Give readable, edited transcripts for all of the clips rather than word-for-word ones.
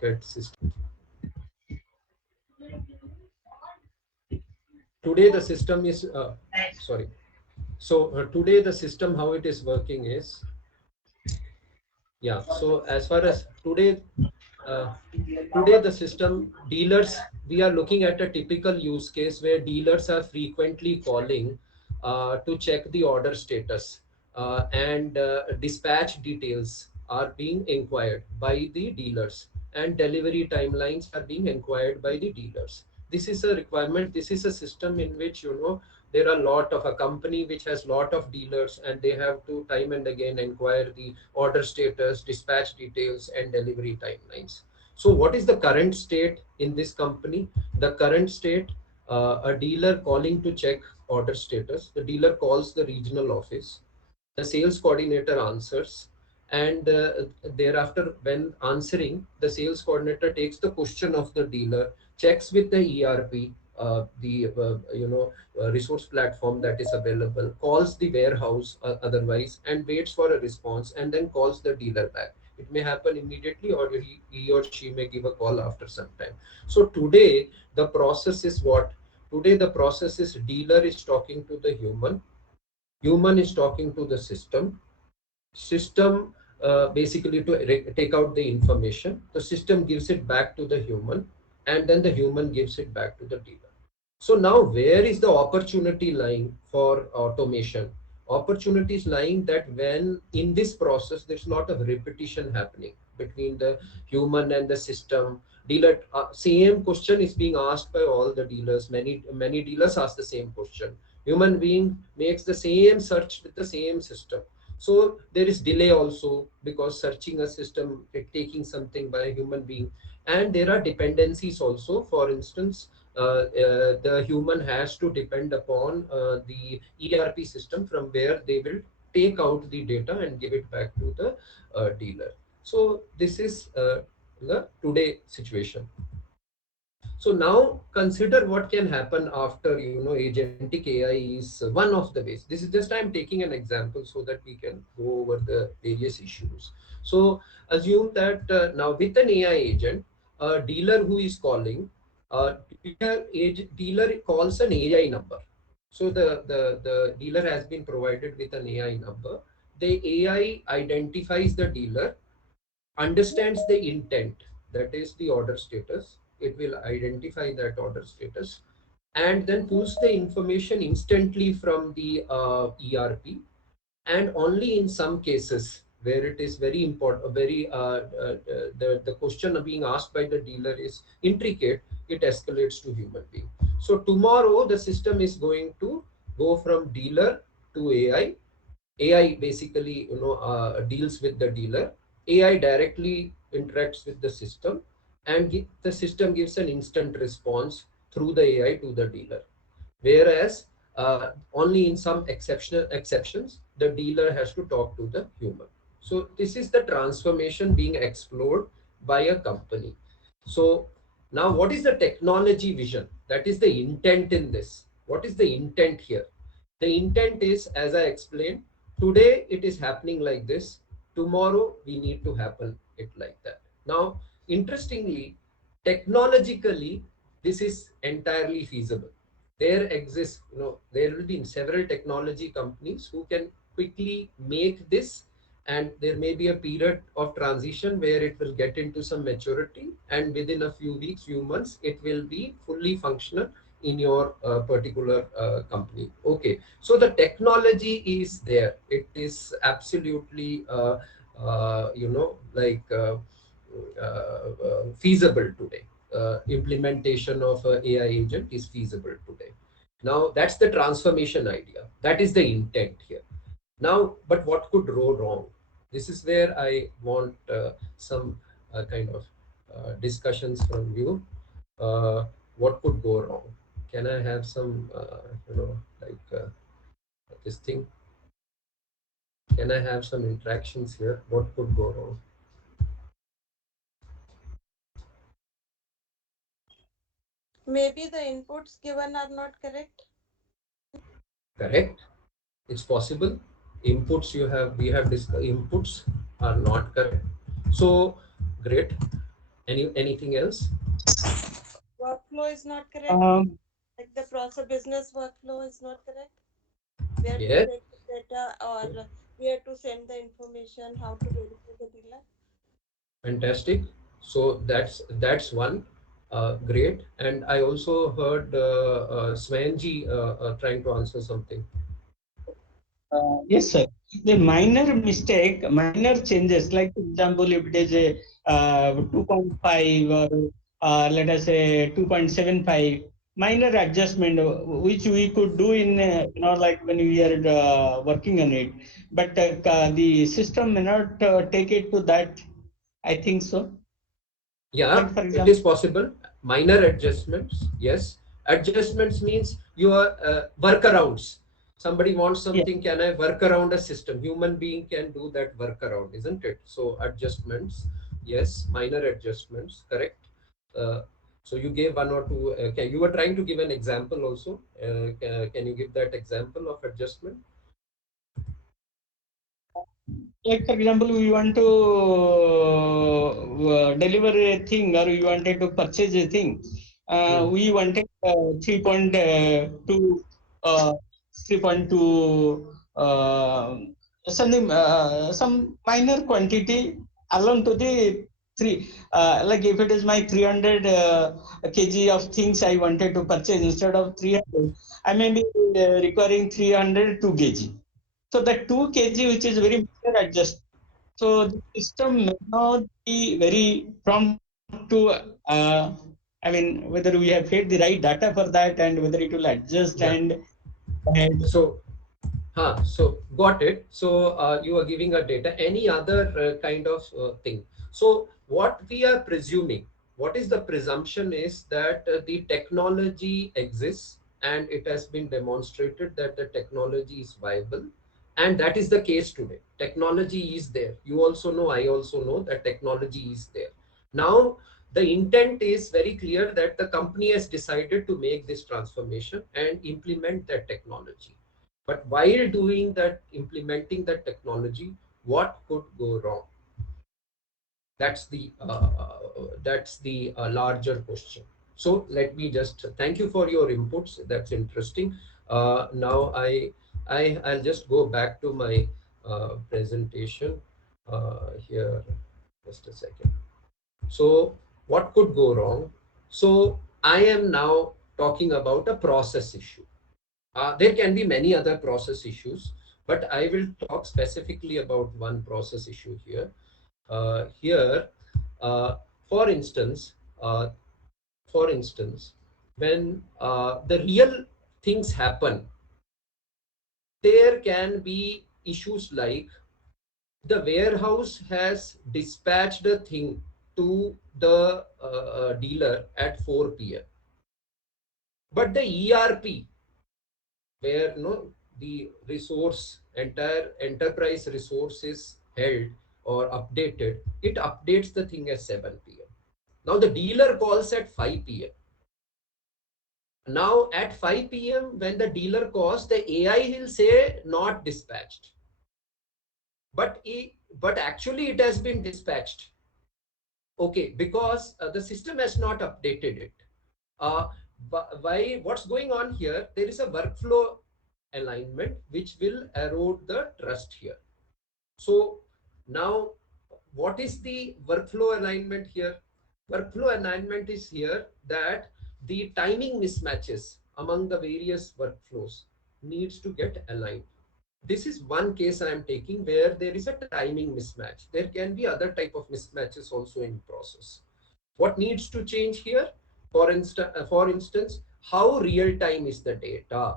look at system. Today the system is sorry. So today the system, how it is working is, yeah. So as far as uh, today the system dealers, we are looking at a typical use case where dealers are frequently calling to check the order status, and dispatch details are being inquired by the dealers, and delivery timelines are being inquired by the dealers. This is a requirement. This is a system in which, there are a lot of a company which has lot of dealers, and they have to time and again inquire the order status, dispatch details, and delivery timelines. So what is the current state in this company? The current state, a dealer calling to check order status, the dealer calls the regional office, the sales coordinator answers, and thereafter, when answering, the sales coordinator takes the question of the dealer, checks with the ERP, the resource platform that is available, calls the warehouse otherwise, and waits for a response, and then calls the dealer back. It may happen immediately, or he or she may give a call after some time. So today the process is what? Today the process is dealer is talking to the human is talking to the system basically to take out the information, the system gives it back to the human, and then the human gives it back to the dealer. So now where is the opportunity lying for automation? Opportunity is lying that when in this process there's a lot of repetition happening between the human and the system. Dealer, same question is being asked by all the dealers. Many dealers ask the same question. Human being makes the same search with the same system. So there is delay also, because searching a system, taking something by a human being, and there are dependencies also. For instance, the human has to depend upon the ERP system from where they will take out the data and give it back to the dealer. So this is the today situation. So now consider what can happen after, agentic AI is one of the ways. This is just, I'm taking an example so that we can go over the various issues. So assume that now with an AI agent, a dealer who is calling, dealer calls an AI number. So the dealer has been provided with an AI number. The AI identifies the dealer, understands the intent, that is the order status. It will identify that order status, and then pulls the information instantly from the ERP. And only in some cases where it is very important, the question being asked by the dealer is intricate, it escalates to human being. So tomorrow the system is going to go from dealer to AI. AI basically, deals with the dealer. AI directly interacts with the system, and the system gives an instant response through the AI to the dealer. Whereas only in some exceptions, the dealer has to talk to the human. So this is the transformation being explored by a company. So now, what is the technology vision? That is the intent in this. What is the intent here? The intent is, as I explained, today it is happening like this. Tomorrow we need to happen it like that. Now, interestingly, technologically, this is entirely feasible. There exists, there will be several technology companies who can quickly make this, and there may be a period of transition where it will get into some maturity, and within a few weeks, few months, it will be fully functional in your particular company. Okay, so the technology is there. It is absolutely feasible today. Implementation of AI agent is feasible today. Now that's the transformation idea. That is the intent here. Now, but what could go wrong? This is where I want some kind of discussions from you. What could go wrong? Can I have some, this thing? Can I have some interactions here? What could go wrong? Maybe the inputs given are not correct. Correct? It's possible. Inputs we have discussed, inputs are not correct. So great. Anything else? Workflow is not correct. Um, Like the process business workflow is not correct. Where to Yeah, take the data or where to send the information, how to verify the dealer. fantastic. So that's one. Great. And I also heard Swanji trying to answer something. Yes, sir. The minor mistake, minor changes, like for example, if it is a 2.5 or let us say 2.75, minor adjustment which we could do in like when we are working on it, but the system may not take it to that. I think so. Yeah, Like for it is example, possible. Minor adjustments. Yes. Adjustments means your workarounds. Somebody wants yeah, something, can I work around a system? Human being can do that workaround, isn't it? So adjustments. Yes, minor adjustments. Correct. Uh, so you gave one or two. You were trying to give an example also. Can you give that example of adjustment? like for example, we want to deliver a thing or we wanted to purchase a thing. Hmm. We wanted 3.2, uh, 3.2 something, some minor quantity along to the three. Like if it is my 300 kg of things I wanted to purchase, instead of 300, I may be requiring 302 kg. So the 2 kg, which is very minor adjust. So the system may not be very prompt to, I mean, whether we have fed the right data for that and whether it will adjust Yeah. and ahead. So so got it. So you are giving a data. Any other kind of thing? So what we are presuming, what is the presumption is that the technology exists and it has been demonstrated that the technology is viable, and that is the case today. Technology is there. You also know, I also know that technology is there. Now the intent is very clear that the company has decided to make this transformation and implement that technology, but while doing that, implementing that technology, what could go wrong? That's the larger question. So let me just thank you for your inputs. That's interesting. Now I'll just go back to my presentation here. Just a second. So what could go wrong? So I am now talking about a process issue. There can be many other process issues, but I will talk specifically about one process issue here. Here, uh, for instance, uh, for instance, when the real things happen, there can be issues like the warehouse has dispatched a thing to the dealer at 4 p.m. But the ERP, where the resource, entire enterprise resource is held or updated, it updates the thing at 7 p.m. Now the dealer calls at 5 p.m. Now at 5 p.m. when the dealer calls, the AI will say not dispatched, but actually it has been dispatched. Okay, because the system has not updated it. uh, why, what's going on here? There is a workflow alignment which will erode the trust here. So now what is the workflow alignment here? Workflow alignment is here that the timing mismatches among the various workflows needs to get aligned. This is one case I am taking where there is a timing mismatch. There can be other type of mismatches also in process. What needs to change here? For instance, how real time is the data?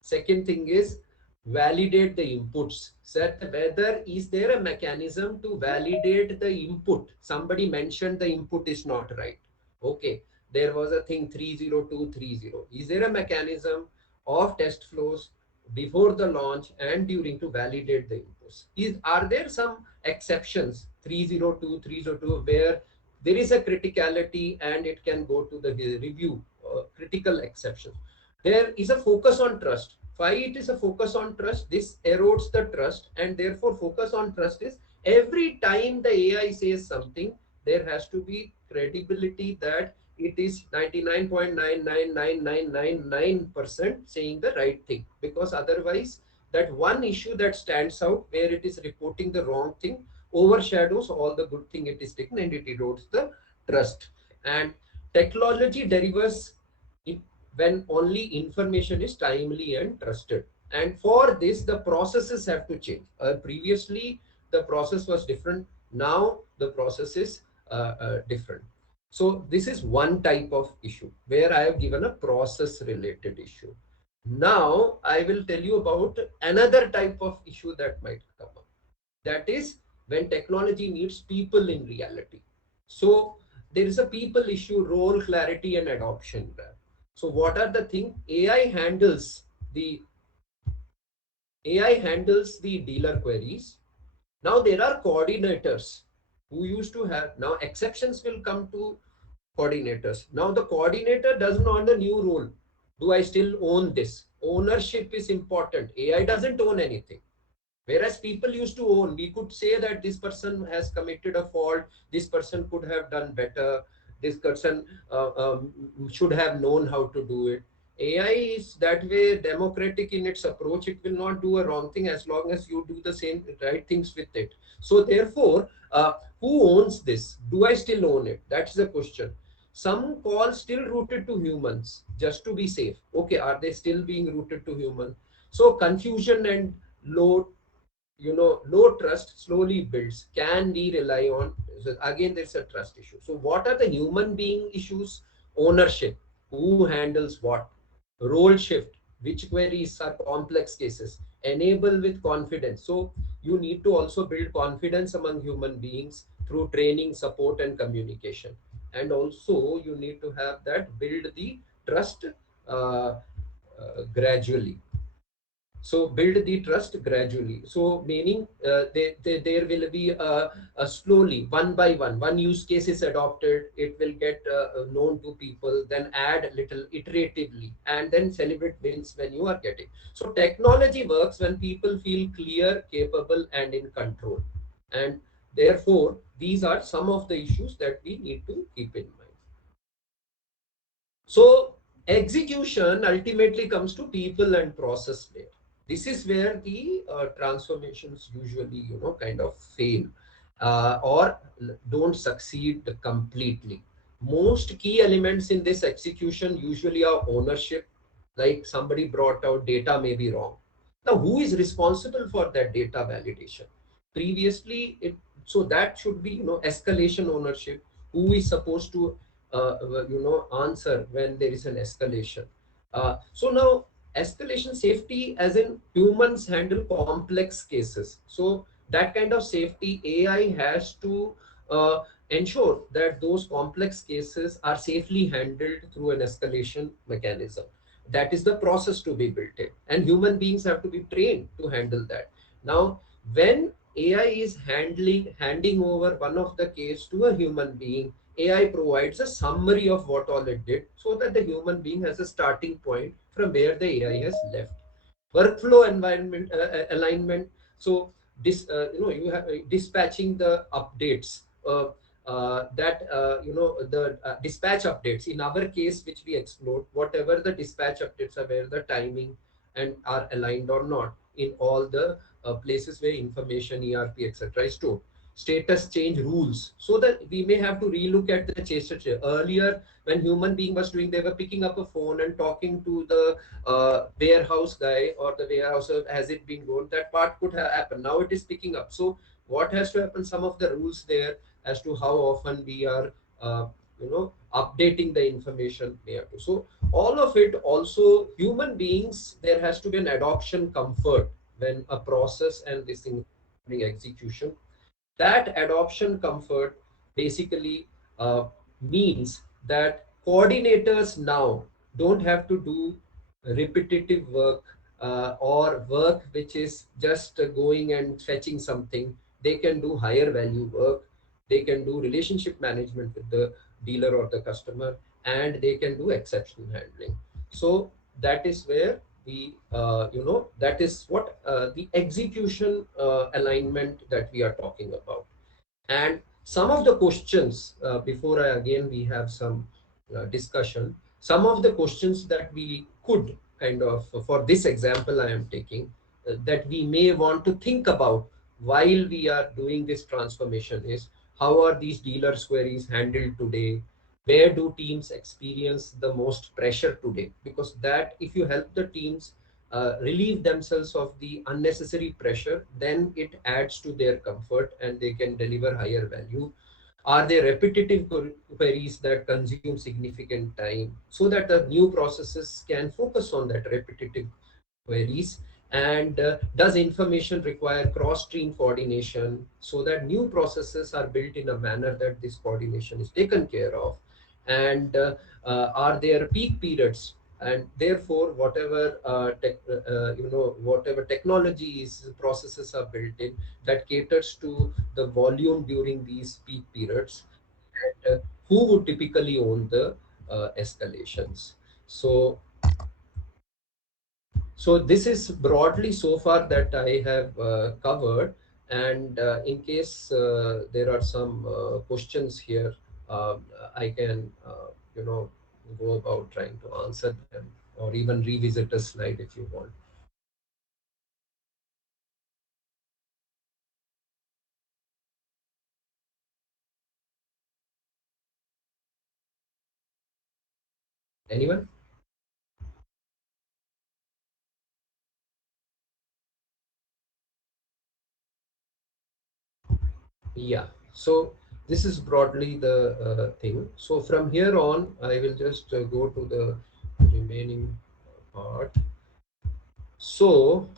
Second thing is validate the inputs. Set whether is there a mechanism to validate the input. Somebody mentioned the input is not right. Okay, there was a thing 30230. Is there a mechanism of test flows before the launch and during to validate the inputs? Are there some exceptions 30230 where there is a criticality and it can go to the review? Critical exceptions. There is a focus on trust. Why it is a focus on trust? This erodes the trust, and therefore focus on trust is every time the AI says something, there has to be credibility that it is 99.99999% saying the right thing, because otherwise that one issue that stands out where it is reporting the wrong thing overshadows all the good thing it is taken, and it erodes the trust. And technology delivers it when only information is timely and trusted. And for this, the processes have to change. Previously, the process was different. Now, the process is different. So, this is one type of issue where I have given a process related issue. Now, I will tell you about another type of issue that might come up. That is when technology meets people in reality. So, there is a people issue, role clarity, and adoption there. So, what are the things? The AI handles the dealer queries. Now there are coordinators who used to have, now exceptions will come to coordinators. Now the coordinator doesn't want a new role. Do I still own this? Ownership is important. AI doesn't own anything. Whereas people used to own, we could say that this person has committed a fault, this person could have done better, this person should have known how to do it. AI is that way democratic in its approach. It will not do a wrong thing as long as you do the same right things with it. So therefore, who owns this? Do I still own it? That's the question. Some calls still routed to humans just to be safe. Okay, are they still being routed to human? So confusion and low low trust slowly builds. Can we rely on, so again there's a trust issue. So what are the human being issues? Ownership, who handles what, role shift, which queries are complex cases, enable with confidence. So you need to also build confidence among human beings through training, support, and communication. And also you need to have that build the trust gradually. So build the trust gradually. So meaning there will be a slowly, one by one use case is adopted, it will get known to people, then add little iteratively, and then celebrate wins when you are getting. So technology works when people feel clear, capable, and in control. And therefore these are some of the issues that we need to keep in mind. So execution ultimately comes to people and process layer. This is where the transformations usually, kind of fail or don't succeed completely. Most key elements in this execution usually are ownership, like somebody brought out data may be wrong. Now, who is responsible for that data validation? Previously, so that should be, escalation ownership. Who is supposed to answer when there is an escalation? So now escalation safety, as in humans handle complex cases, so that kind of safety AI has to ensure that those complex cases are safely handled through an escalation mechanism. That is the process to be built in, and human beings have to be trained to handle that. Now when AI is handing over one of the case to a human being, AI provides a summary of what all it did so that the human being has a starting point from where the AI has left. Workflow environment alignment. So this, you have dispatching the updates. That the dispatch updates in our case, which we explored, whatever the dispatch updates are, where the timing and are aligned or not in all the places where information, ERP, etc. is stored. Status change rules, so that we may have to relook at the status change. Earlier, when human being was doing, they were picking up a phone and talking to the warehouse guy or the warehouse, has it been grown, that part could have happened. Now it is picking up. So what has to happen, some of the rules there as to how often we are updating the information we have to. So all of it, also human beings, there has to be an adoption comfort when a process and this thing during execution. That adoption comfort basically means that coordinators now don't have to do repetitive work or work which is just going and fetching something. They can do higher value work, they can do relationship management with the dealer or the customer, and they can do exception handling. So that is where the that is what the execution alignment that we are talking about. And some of the questions, before I again we have some discussion, some of the questions that we could kind of, for this example I am taking, that we may want to think about while we are doing this transformation is, how are these dealers queries handled today? Where do teams experience the most pressure today? Because that, if you help the teams relieve themselves of the unnecessary pressure, then it adds to their comfort and they can deliver higher value. Are there repetitive queries that consume significant time, so that the new processes can focus on that repetitive queries? And does information require cross-stream coordination, so that new processes are built in a manner that this coordination is taken care of? And are there peak periods, and therefore whatever whatever technologies processes are built in, that caters to the volume during these peak periods? And who would typically own the escalations? So so this is broadly so far that I have covered. And in case there are some questions here, I can go about trying to answer them, or even revisit a slide if you want. Anyone? Yeah. So this is broadly the thing. So from here on, I will just go to the remaining part. So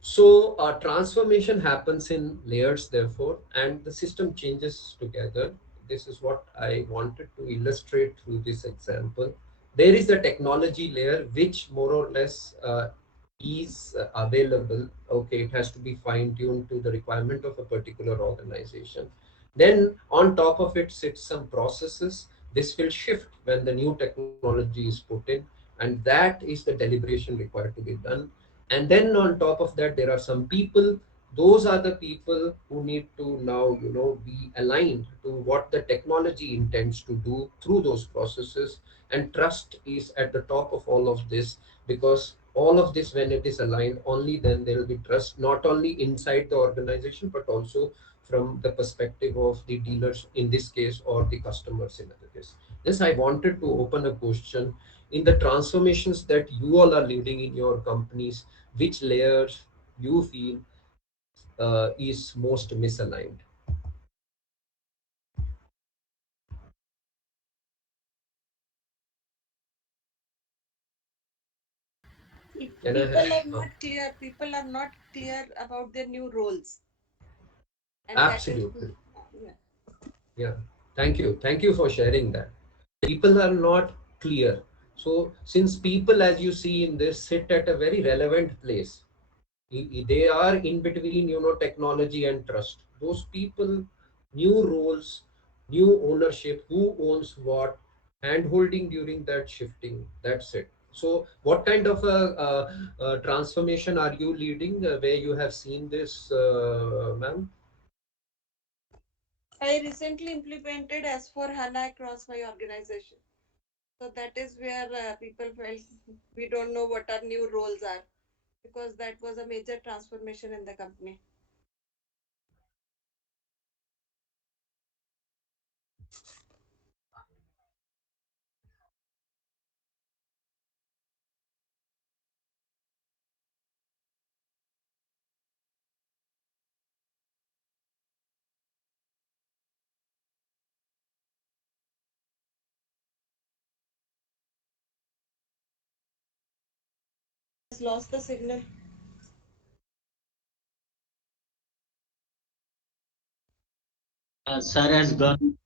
So transformation happens in layers, therefore, and the system changes together. This is what I wanted to illustrate through this example. There is the technology layer, which more or less is available. Okay, it has to be fine tuned to the requirement of a particular organization. Then on top of it sits some processes. This will shift when the new technology is put in, and that is the deliberation required to be done. And then on top of that, there are some people. Those are the people who need to now be aligned to what the technology intends to do through those processes. And trust is at the top of all of this, because all of this, when it is aligned, only then there will be trust, not only inside the organization but also from the perspective of the dealers in this case, or the customers in other case. This I wanted to open a question: in the transformations that you all are leading in your companies, which layers you feel is most misaligned? Can I have? People are not clear. People are not clear about their new roles, and that is, Absolutely. yeah. Yeah. Thank you for sharing that. People are not clear. So since people, as you see in this, sit at a very relevant place, they are in between technology and trust. Those people, new roles, new ownership, who owns what, hand holding during that shifting, that's it. So what kind of a transformation are you leading, where you have seen this, ma'am? I recently implemented S/4HANA across my organization. So that is where people felt we don't know what our new roles are, because that was a major transformation in the company. Has lost the signal. Sir has gone.